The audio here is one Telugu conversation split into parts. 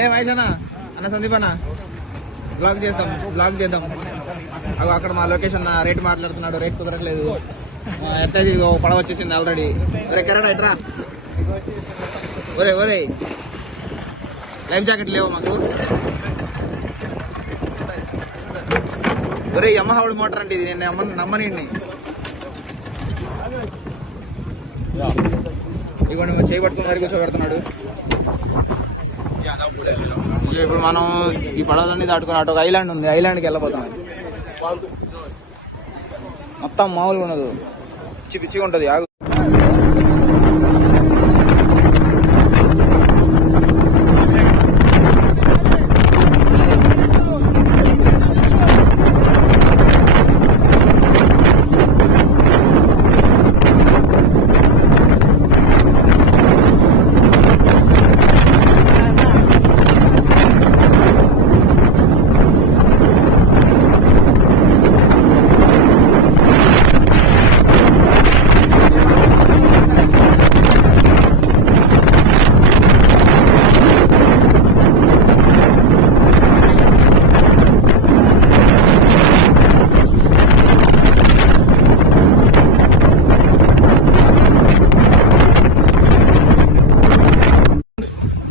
ఏ మహేష్ అన్న సందీప్ అన్న. బ్లాగ్ చేద్దాం బ్లాగ్ చేద్దాం. అగో అక్కడ మా లొకేషన్ నా రేట్ మాట్లాడుతున్నాడు రేట్ కుదరట్లేదు. ఇగో పడవ వచ్చేసింది ఆల్రెడీ ఒరే కెరడా ఇట్రా ఒరే ఒరే లైఫ్ జాకెట్ లేవు మాకు? ఒరే యమహావుడు మోటార్ అంటే ఇది నేను నమ్మని నమ్మని ఇవ్వండి మేము చేయి పట్టుకుని మరి కూర్చోబెడుతున్నాడు. ఇప్పుడు మనం ఈ పడవలన్నీ దాటుకుని అటు ఒక ఐలాండ్ ఉంది. ఐలాండ్కి వెళ్ళబోతున్నాం మొత్తం మామూలుగా ఉండదు. పిచ్చి పిచ్చిగా ఉంటుంది.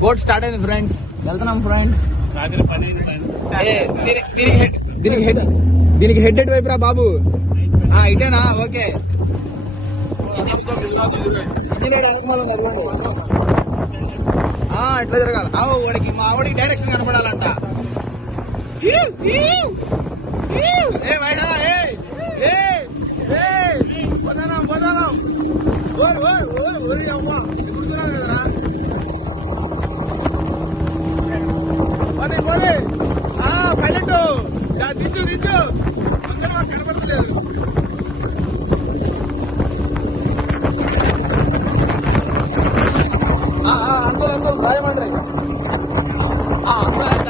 బోట్ స్టార్ట్ అయింది ఫ్రెండ్స్ వెళ్తున్నాం ఫ్రెండ్స్ దీనికి హెడ్ దీనికి హెడ్ దీనికి హెడ్ ఎటు వైపురా బాబు. ఆ ఇటేనా? ఓకే. ఇట్లా జరగాలి. ఆ వాడికి మా ఆవిడికి డైరెక్షన్ కనపడాలంట. ఏ వైడా, ఏ, ఏ? నిండు నిండు అక్కడ కనపడలేదు అందరూ అందరూ రాయమండ్రి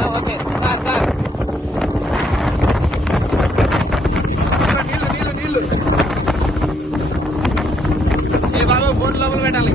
ఓకే. Sir sir. నీళ్ళు నీళ్ళు నీళ్ళు. ఏ బాబా ఫోన్ లోపల పెట్టాలి.